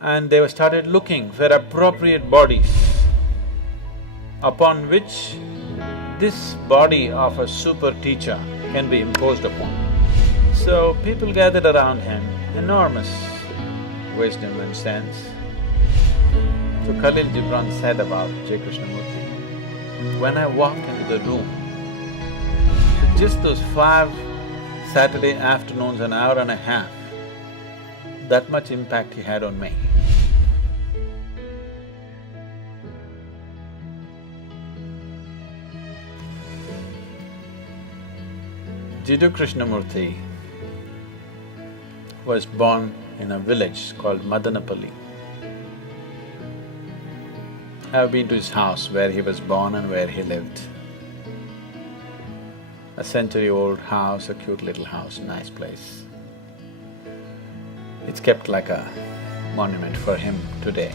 and they started looking for appropriate bodies upon which this body of a super teacher can be imposed upon. So people gathered around him, enormous wisdom and sense. So Khalil Gibran said about Jiddu Krishnamurti, when I walked into the room, just those 5 Saturday afternoons, an hour and a half, that much impact he had on me. Jiddu Krishnamurti was born in a village called Madanapalli. I've been to his house where he was born and where he lived. A century-old house, a cute little house, nice place. It's kept like a monument for him today.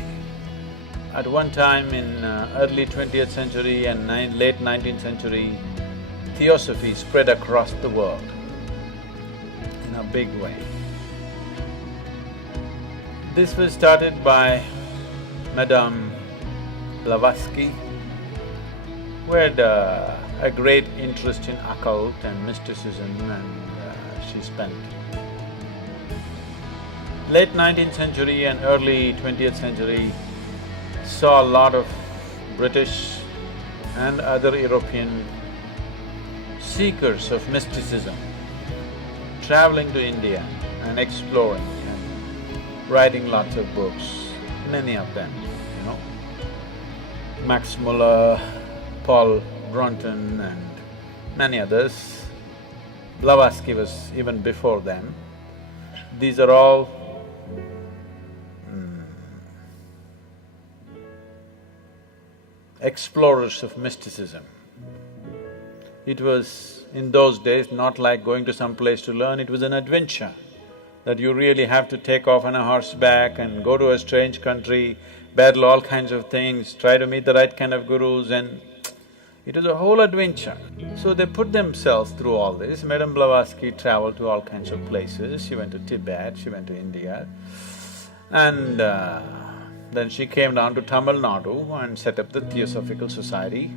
At one time in early 20th century and late 19th century, Theosophy spread across the world in a big way. This was started by Madame Blavatsky, who had a great interest in occult and mysticism, and she spent late 19th century and early 20th century saw a lot of British and other European seekers of mysticism traveling to India and exploring and writing lots of books, many of them, you know. Max Muller, Paul Bronton and many others. Blavatsky was even before them. These are all explorers of mysticism. It was, in those days, not like going to some place to learn, it was an adventure that you really have to take off on a horseback and go to a strange country, battle all kinds of things, try to meet the right kind of gurus, and it was a whole adventure. So they put themselves through all this. Madame Blavatsky traveled to all kinds of places. She went to Tibet, she went to India, and then she came down to Tamil Nadu and set up the Theosophical Society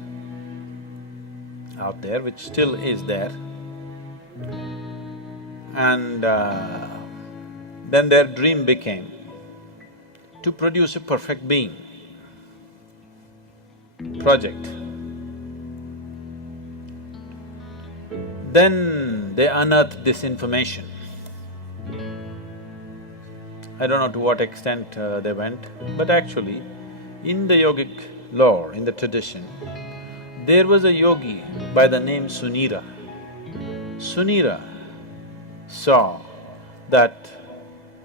out there, which still is there. And then their dream became to produce a perfect being project. Then they unearthed this information. I don't know to what extent they went, but actually, in the yogic lore, in the tradition, there was a yogi by the name Sunira. Sunira saw that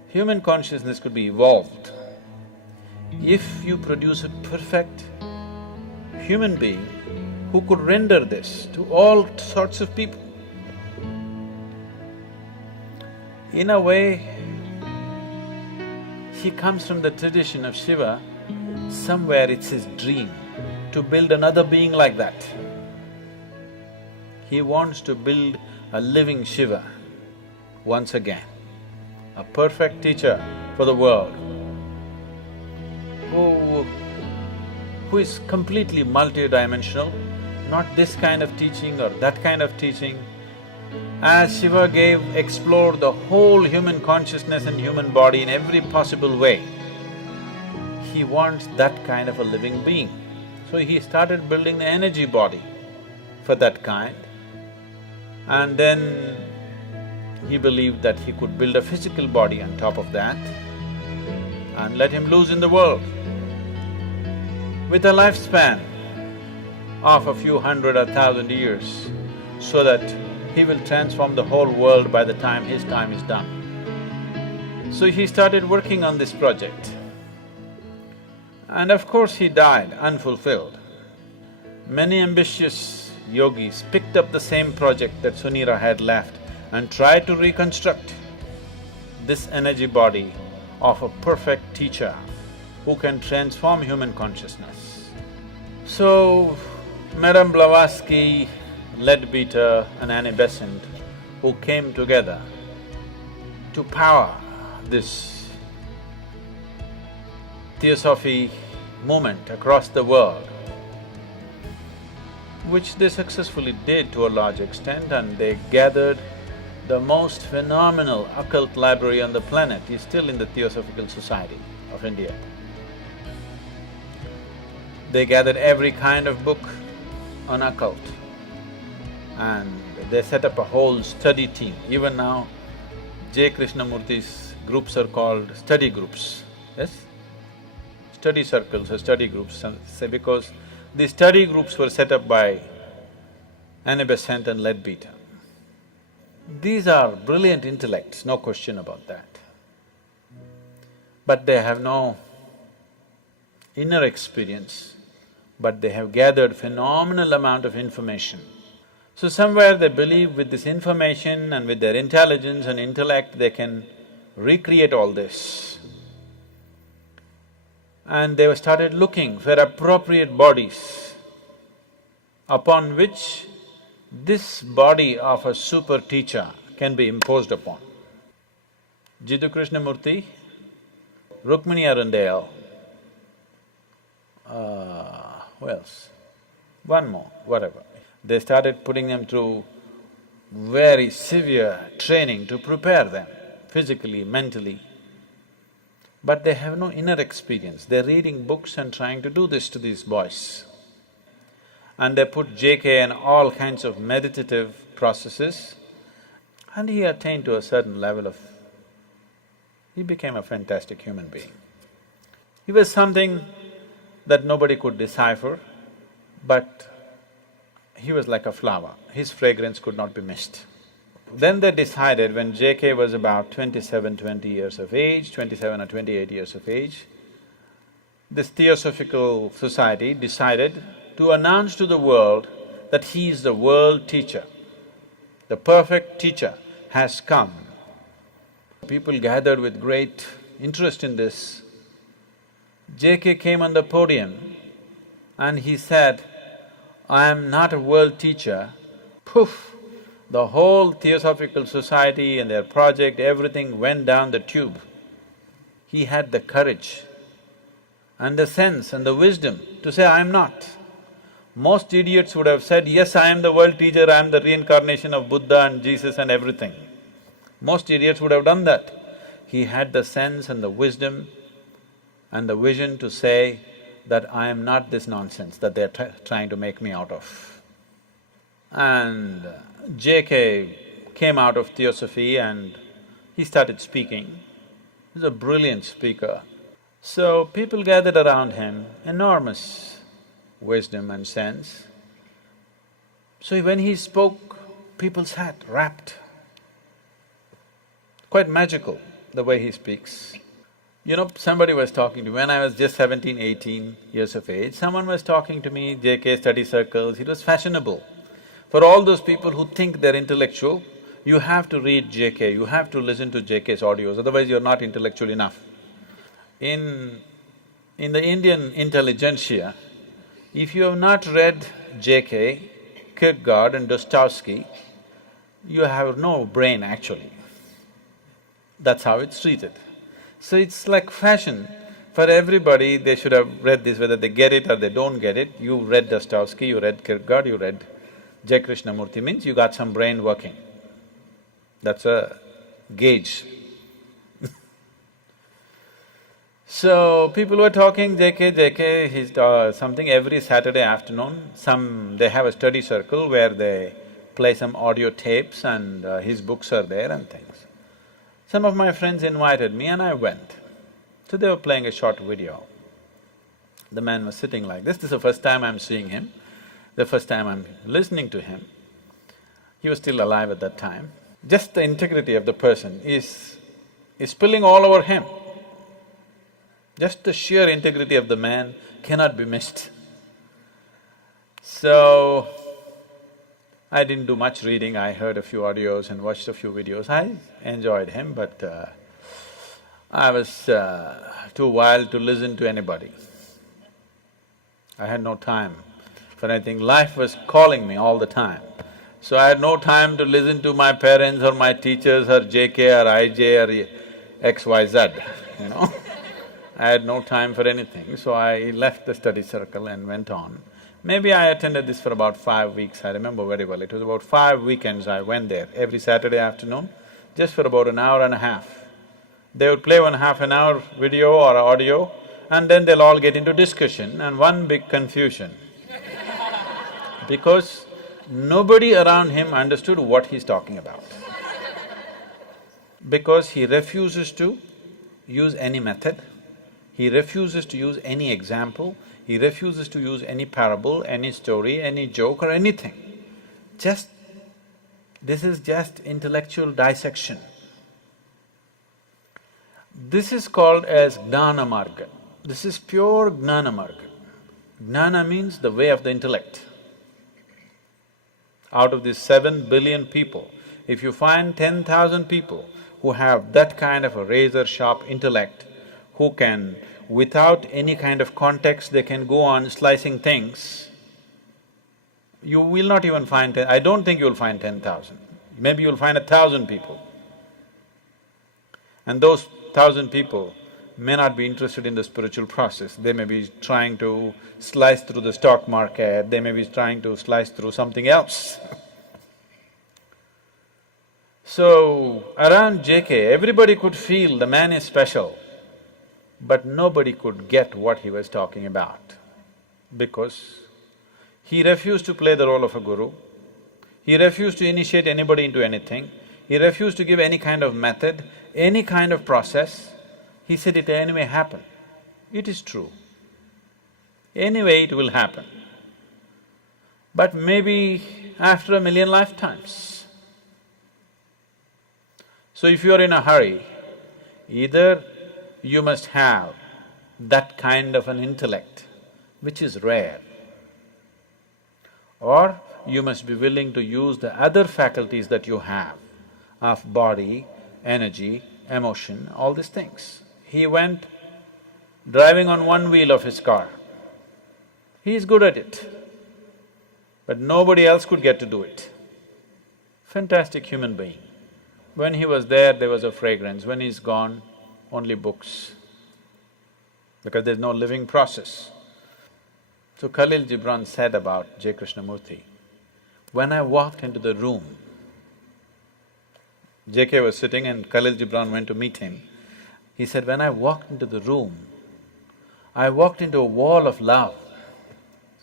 human consciousness could be evolved if you produce a perfect human being who could render this to all sorts of people. In a way, he comes from the tradition of Shiva. Somewhere it's his dream to build another being like that. He wants to build a living Shiva once again, a perfect teacher for the world, who is completely multidimensional, not this kind of teaching or that kind of teaching. As Shiva explored the whole human consciousness and human body in every possible way, he wants that kind of a living being. So he started building the energy body for that kind, and then he believed that he could build a physical body on top of that and let him loose in the world with a lifespan of a few hundred or 1,000 years, so that he will transform the whole world by the time his time is done. So he started working on this project. And of course he died unfulfilled. Many ambitious yogis picked up the same project that Sunira had left and tried to reconstruct this energy body of a perfect teacher who can transform human consciousness. So, Madame Blavatsky, Leadbeater and Annie Besant, who came together to power this theosophy movement across the world, which they successfully did to a large extent, and they gathered the most phenomenal occult library on the planet is still in the Theosophical Society of India. They gathered every kind of book on occult and they set up a whole study team. Even now, Jiddu Krishnamurti's groups are called study groups, yes? Study circles or study groups, because these study groups were set up by Annie Besant and Leadbeater. These are brilliant intellects, no question about that. But they have no inner experience, but they have gathered phenomenal amount of information. So somewhere they believe with this information and with their intelligence and intellect, they can recreate all this. And they started looking for appropriate bodies upon which this body of a super teacher can be imposed upon. Jiddu Krishnamurti, Rukmini Arundale, who else? One more, whatever. They started putting them through very severe training to prepare them physically, mentally. But they have no inner experience. They're reading books and trying to do this to these boys. And they put JK in all kinds of meditative processes, and he attained to a certain level of… he became a fantastic human being. He was something that nobody could decipher, but he was like a flower, his fragrance could not be missed. Then they decided, when JK was about 20 years of age, 27 or 28 years of age, this Theosophical Society decided to announce to the world that he is the world teacher. The perfect teacher has come. People gathered with great interest in this. JK came on the podium and he said, "I am not a world teacher." Poof! The whole Theosophical Society and their project, everything went down the tube. He had the courage and the sense and the wisdom to say, "I am not." Most idiots would have said, "Yes, I am the world teacher, I am the reincarnation of Buddha and Jesus and everything." Most idiots would have done that. He had the sense and the wisdom and the vision to say that I am not this nonsense that they're trying to make me out of. And JK came out of Theosophy and he started speaking. He's a brilliant speaker. So people gathered around him, enormous wisdom and sense. So when he spoke, people sat rapt. Quite magical, the way he speaks. You know, somebody was talking to me, when I was just 17, 18 years of age, someone was talking to me, JK study circles, it was fashionable. For all those people who think they're intellectual, you have to read JK, you have to listen to JK's audios, otherwise you're not intellectual enough. In the Indian intelligentsia, if you have not read JK, Kierkegaard and Dostoevsky, you have no brain actually. That's how it's treated. So it's like fashion. For everybody, they should have read this, whether they get it or they don't get it. You read Dostoevsky, you read Kierkegaard, you read Jiddu Krishnamurti, means you got some brain working. That's a gauge. So, people were talking, JK, he's something every Saturday afternoon, they have a study circle where they play some audio tapes and his books are there and things. Some of my friends invited me and I went. So they were playing a short video. The man was sitting like this is the first time I'm seeing him, the first time I'm listening to him. He was still alive at that time. Just the integrity of the person is spilling all over him. Just the sheer integrity of the man cannot be missed. So, I didn't do much reading, I heard a few audios and watched a few videos. I enjoyed him, but I was too wild to listen to anybody. I had no time for anything. Life was calling me all the time. So I had no time to listen to my parents or my teachers or JK or IJ or XYZ, you know. I had no time for anything, so I left the study circle and went on. Maybe I attended this for about 5 weeks, I remember very well. It was about 5 weekends I went there, every Saturday afternoon, just for about an hour and a half. They would play one half an hour video or audio, and then they'll all get into discussion and one big confusion. Because nobody around him understood what he's talking about. Because he refuses to use any method, he refuses to use any example, he refuses to use any parable, any story, any joke or anything. This is just intellectual dissection. This is called as Gnana Marga. This is pure Gnana Marga. Gnana means the way of the intellect. Out of these 7 billion people, if you find 10,000 people who have that kind of a razor-sharp intellect, who can, without any kind of context, they can go on slicing things, you will not even find I don't think you'll find 10,000. Maybe you'll find 1,000 people. And those 1,000 people may not be interested in the spiritual process, they may be trying to slice through the stock market, they may be trying to slice through something else. So, around JK, everybody could feel the man is special, but nobody could get what he was talking about, because he refused to play the role of a guru, he refused to initiate anybody into anything, he refused to give any kind of method, any kind of process. He said it anyway happen. It is true. Anyway it will happen. But maybe after 1,000,000 lifetimes. So if you are in a hurry, either you must have that kind of an intellect, which is rare, or you must be willing to use the other faculties that you have of body, energy, emotion, all these things. He went driving on one wheel of his car. He is good at it, but nobody else could get to do it. Fantastic human being. When he was there was a fragrance, when he's gone, only books, because there's no living process. So Khalil Gibran said about J. Krishnamurti, when I walked into the room, JK was sitting and Khalil Gibran went to meet him. He said, when I walked into the room, I walked into a wall of love.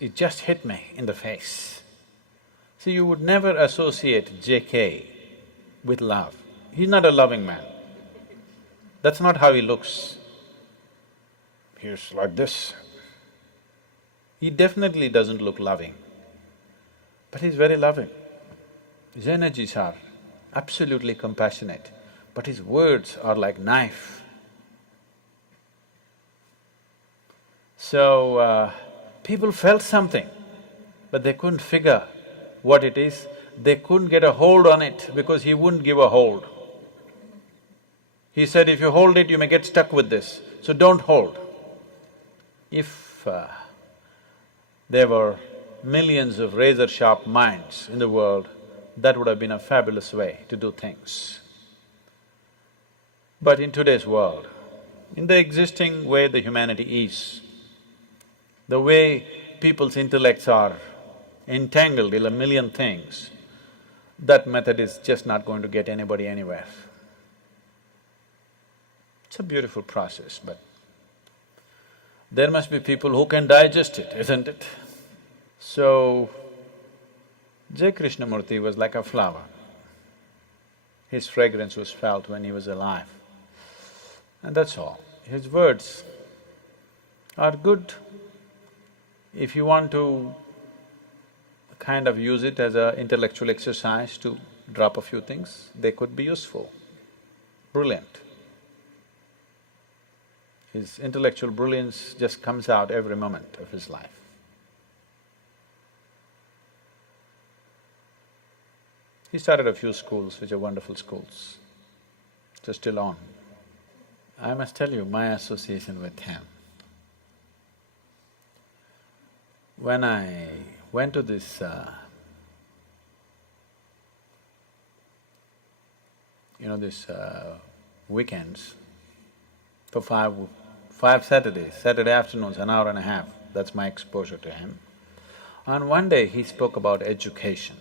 It just hit me in the face. See, you would never associate JK with love. He's not a loving man. That's not how he looks. He's like this. He definitely doesn't look loving, but he's very loving. His energies are absolutely compassionate, but his words are like knife. So, people felt something, but they couldn't figure what it is. They couldn't get a hold on it because he wouldn't give a hold. He said, if you hold it, you may get stuck with this, so don't hold. If there were millions of razor-sharp minds in the world, that would have been a fabulous way to do things. But in today's world, in the existing way the humanity is, the way people's intellects are entangled in 1,000,000 things, that method is just not going to get anybody anywhere. It's a beautiful process, but there must be people who can digest it, isn't it? So, J. Krishnamurti was like a flower. His fragrance was felt when he was alive, and that's all. His words are good. If you want to kind of use it as an intellectual exercise to drop a few things, they could be useful, brilliant. His intellectual brilliance just comes out every moment of his life. He started a few schools, which are wonderful schools, which are still on. I must tell you my association with him. When I went to this weekends for 5 Saturdays, Saturday afternoons, an hour and a half, that's my exposure to him. And one day he spoke about education.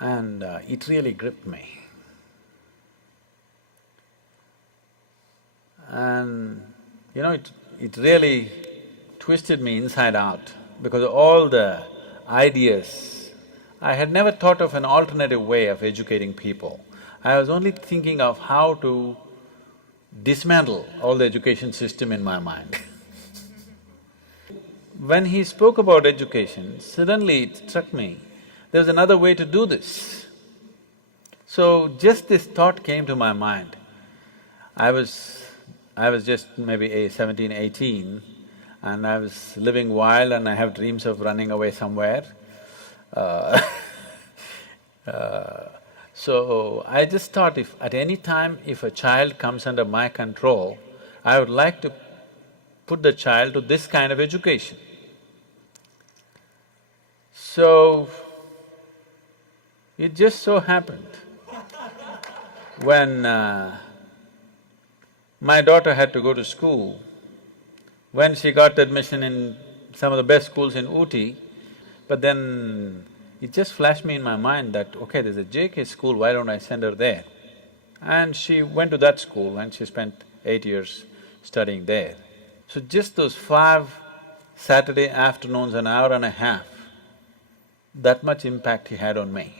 And it really gripped me. And it really twisted me inside out because all the ideas, I had never thought of an alternative way of educating people. I was only thinking of how to dismantle all the education system in my mind. When he spoke about education, suddenly it struck me, there's another way to do this. So just this thought came to my mind. I was just maybe 17, 18, and I was living wild and I have dreams of running away somewhere. So I just thought if at any time if a child comes under my control, I would like to put the child to this kind of education. So, it just so happened, when my daughter had to go to school, when she got admission in some of the best schools in Ooty, but then it just flashed me in my mind that, okay, there's a JK school, why don't I send her there? And she went to that school and she spent 8 years studying there. So just those 5 Saturday afternoons, an hour and a half, that much impact he had on me,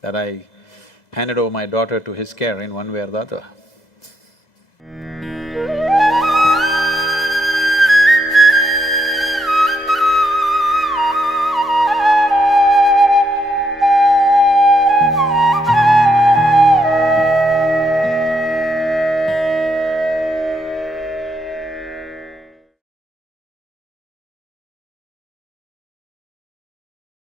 that I handed over my daughter to his care in one way or the other.